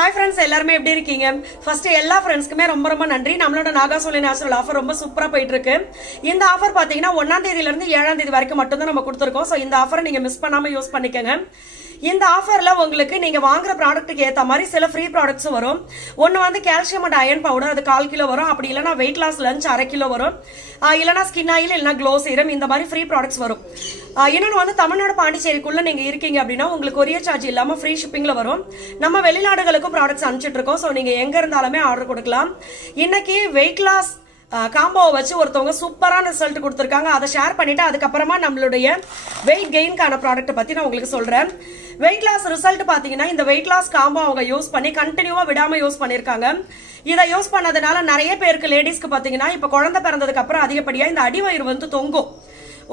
Hi friends, எல்லாருமே எப்படி இருக்கீங்க? ஃபர்ஸ்ட் எல்லா ஃப்ரெண்ட்ஸ்க்குமே ரொம்ப ரொம்ப நன்றி. நம்மளோட நாகாசோலை நேச்சுரல் ஆஃபர் ரொம்ப சூப்பரா போயிட்டு இருக்கு. இந்த ஆஃபர் பாத்தீங்கன்னா 1ஆம் தேதியில இருந்து 7ஆம் தேதி வரைக்கும் மட்டும் தான் நம்ம கொடுத்துருக்கோம். ஸோ இந்த ஆஃபரை நீங்க மிஸ் பண்ணாம யூஸ் பண்ணிக்கோங்க. இந்த ஆஃபர்ல உங்களுக்கு நீங்க வாங்குற ப்ராடக்ட்டுக்கு ஏற்ற மாதிரி சில ஃப்ரீ ப்ராடக்ட்ஸும் வரும். ஒன்று வந்து கால்சியம் அண்ட் அயன் பவுடர், அது 1/4 கிலோ வரும். அப்படி இல்லைனா வெயிட் லாஸ் லஞ்ச் 1/2 கிலோ வரும். இல்லைனா ஸ்கின் ஆயில், இல்லைனா க்ளோ சீரம், இந்த மாதிரி ஃப்ரீ ப்ராடக்ட்ஸ் வரும். இன்னொன்று வந்து தமிழ்நாடு பாண்டிச்சேரிக்குள்ள நீங்க இருக்கீங்க அப்படின்னா உங்களுக்கு கொரியர் சார்ஜ் இல்லாம ஃப்ரீ ஷிப்பிங்ல வரும். நம்ம வெளிநாடுகளுக்கும் ப்ராடக்ட்ஸ் அனுப்பிச்சிட்டு இருக்கோம். ஸோ நீங்க எங்க இருந்தாலுமே ஆர்டர் கொடுக்கலாம். இன்னைக்கு வெயிட் லாஸ் காம்போவை வச்சு ஒருத்தவங்க சூப்பரான ரிசல்ட் கொடுத்துருக்காங்க. அதை ஷேர் பண்ணிட்டு அதுக்கப்புறமா நம்மளுடைய வெயிட் கெயின்கான ப்ராடக்ட் பத்தி நான் உங்களுக்கு சொல்றேன். வெயிட் லாஸ் ரிசல்ட் பாத்தீங்கன்னா இந்த வெயிட் லாஸ் காம்போ அவங்க யூஸ் பண்ணி கண்டினியூவா விடாம யூஸ் பண்ணிருக்காங்க. இதை யூஸ் பண்ணதுனால நிறைய பேருக்கு லேடிஸ்க்கு பாத்தீங்கன்னா இப்ப குழந்தை பிறந்ததுக்கு அப்புறம் அதிகப்படியா இந்த அடிவயிறு வந்து தொங்கும்.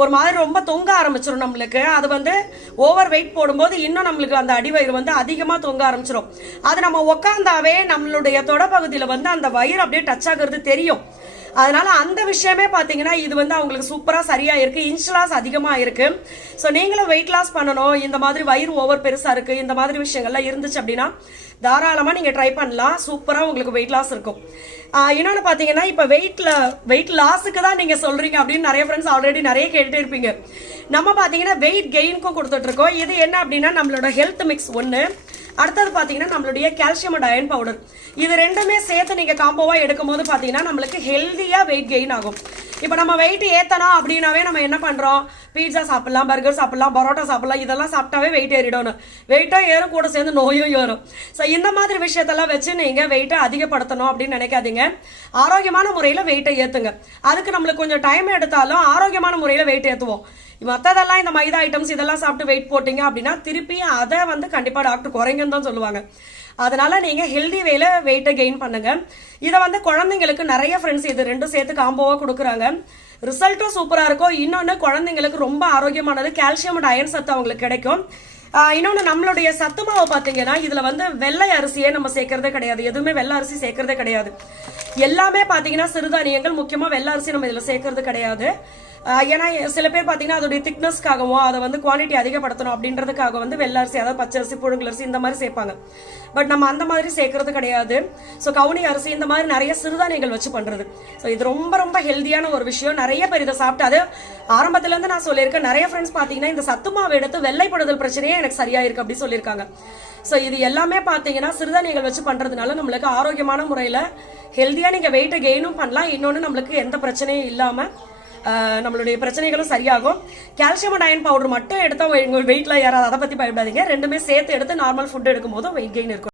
ஒரு மாதிரி ரொம்ப தொங்க ஆரம்பிச்சிடும் நம்மளுக்கு. அது வந்து ஓவர் வெயிட் போடும்போது இன்னும் நம்மளுக்கு அந்த அடிவயிறு வந்து அதிகமாக தொங்க ஆரம்பிச்சிடும். அது நம்ம உக்காந்தாவே நம்மளுடைய தொடப்பகுதியில் வந்து அந்த வயிறு அப்படியே டச் ஆகுறது தெரியும். அதனால அந்த விஷயமே பார்த்தீங்கன்னா இது வந்து அவங்களுக்கு சூப்பராக சரியா இருக்கு. இன்ச் லாஸ் அதிகமாக இருக்கு. ஸோ நீங்களும் வெயிட் லாஸ் பண்ணணும், இந்த மாதிரி வயிறு ஓவர் பெருசா இருக்கு, இந்த மாதிரி விஷயங்கள்லாம் இருந்துச்சு அப்படின்னா தாராளமாக நீங்கள் ட்ரை பண்ணலாம். சூப்பராக உங்களுக்கு வெயிட் லாஸ் இருக்கும். இன்னொன்று பார்த்தீங்கன்னா இப்போ வெயிட் லாஸுக்கு தான் நீங்கள் சொல்றீங்க அப்படின்னு நிறைய ஃப்ரெண்ட்ஸ் ஆல்ரெடி நிறைய கேட்டுட்டே இருப்பீங்க. நம்ம பார்த்தீங்கன்னா வெயிட் கெயினுக்கும் கொடுத்துட்டு இருக்கோம். இது என்ன அப்படின்னா நம்மளோட ஹெல்த் மிக்ஸ் ஒன்று, அடுத்தது பார்த்தீங்கன்னா நம்மளுடைய கால்சியம் அண்ட் அயன் பவுடர். இது ரெண்டுமே சேர்த்து நீங்கள் காம்போவாக எடுக்கும் போது பார்த்தீங்கன்னா நம்மளுக்கு ஹெல்த்தியாக வெயிட் கெயின் ஆகும். இப்போ நம்ம வெயிட் ஏற்றணும் அப்படின்னாவே நம்ம என்ன பண்ணுறோம்? பீட்சா சாப்பிடலாம், பர்கர் சாப்பிடலாம், பரோட்டா சாப்பிடலாம், இதெல்லாம் சாப்பிட்டாவே வெயிட் ஏறிடணும். வெயிட்டும் ஏறும், கூட சேர்ந்து நோயும் ஏறும். ஸோ இந்த மாதிரி விஷயத்தெல்லாம் வச்சு நீங்கள் வெயிட்டை அதிகப்படுத்தணும் அப்படின்னு நினைக்காதீங்க. ஆரோக்கியமான முறையில் வெயிட்டை ஏற்றுங்க. அதுக்கு நம்மளுக்கு கொஞ்சம் டைம் எடுத்தாலும் ஆரோக்கியமான முறையில் வெயிட் ஏற்றுவோம். மற்றதெல்லாம் இந்த மைதா ஐட்டம்ஸ் இதெல்லாம் சாப்பிட்டு வெயிட் போட்டீங்க அப்படின்னா திருப்பி அதை வந்து கண்டிப்பாக டாக்டர் குறைங்கன்னு தான் சொல்லுவாங்க. அதனால நீங்க ஹெல்தி வேல வெயிட்டை கெயின் பண்ணுங்க. இதை வந்து குழந்தைங்களுக்கு நிறைய ஃப்ரெண்ட்ஸ் இது ரெண்டும் சேர்த்து காம்போவா கொடுக்குறாங்க. ரிசல்ட்டும் சூப்பரா இருக்கும். இன்னொன்று குழந்தைங்களுக்கு ரொம்ப ஆரோக்கியமானது, கால்சியம் அண்ட் அயன் சத்து அவங்களுக்கு கிடைக்கும். இன்னொன்று நம்மளுடைய சத்து மாவை பார்த்தீங்கன்னா இதுல வந்து வெள்ளை அரிசியே நம்ம சேர்க்கறதே கிடையாது. எதுவுமே வெள்ளை அரிசி சேர்க்கறதே கிடையாது. எல்லாமே பார்த்தீங்கன்னா சிறுதானியங்கள், முக்கியமா வெள்ளை அரிசி நம்ம இதுல சேர்க்கறது கிடையாது. ஏன்னா சில பேர் பார்த்தீங்கன்னா அதோடைய திக்னஸ்க்காகவும் அதை வந்து குவான்டிட்டி அதிகப்படுத்தணும் அப்படின்றதுக்காக வந்து வெள்ளரிசி, அதாவது பச்சரிசி, புழுங்கலரிசி இந்த மாதிரி சேர்ப்பாங்க. பட் நம்ம அந்த மாதிரி சேர்க்கறது கிடையாது. ஸோ கவுனி அரிசி இந்த மாதிரி நிறைய சிறுதானியங்கள் வச்சு பண்றது. ஸோ இது ரொம்ப ரொம்ப ஹெல்தியான ஒரு விஷயம். நிறைய பேர் இதை சாப்பிட்டு அது ஆரம்பத்துல இருந்து நான் சொல்லியிருக்கேன். நிறைய ஃப்ரெண்ட்ஸ் பார்த்தீங்கன்னா இந்த சத்து மாவு எடுத்து வெள்ளைப்படுதல் பிரச்சனையே எனக்கு சரியா இருக்கு அப்படின்னு சொல்லியிருக்காங்க. ஸோ இது எல்லாமே பார்த்தீங்கன்னா சிறுதானியங்கள் வச்சு பண்றதுனால நம்மளுக்கு ஆரோக்கியமான முறையில் ஹெல்தியா நீங்க வெயிட்டை கெயினும் பண்ணலாம். இன்னொன்று நம்மளுக்கு எந்த பிரச்சனையும் இல்லாம நம்மளுடைய பிரச்சனைகளும் சரியாகும். கால்சியம் அண்ட் அயன் பவுடர் மட்டும் எடுத்தா வெயிட்ல ஏறாது, அதை பத்தி பயப்படாதீங்க. ரெண்டுமே சேர்த்து எடுத்து நார்மல் ஃபுட் எடுக்கும் போதும் வெயிட் கெயின் இருக்கும்.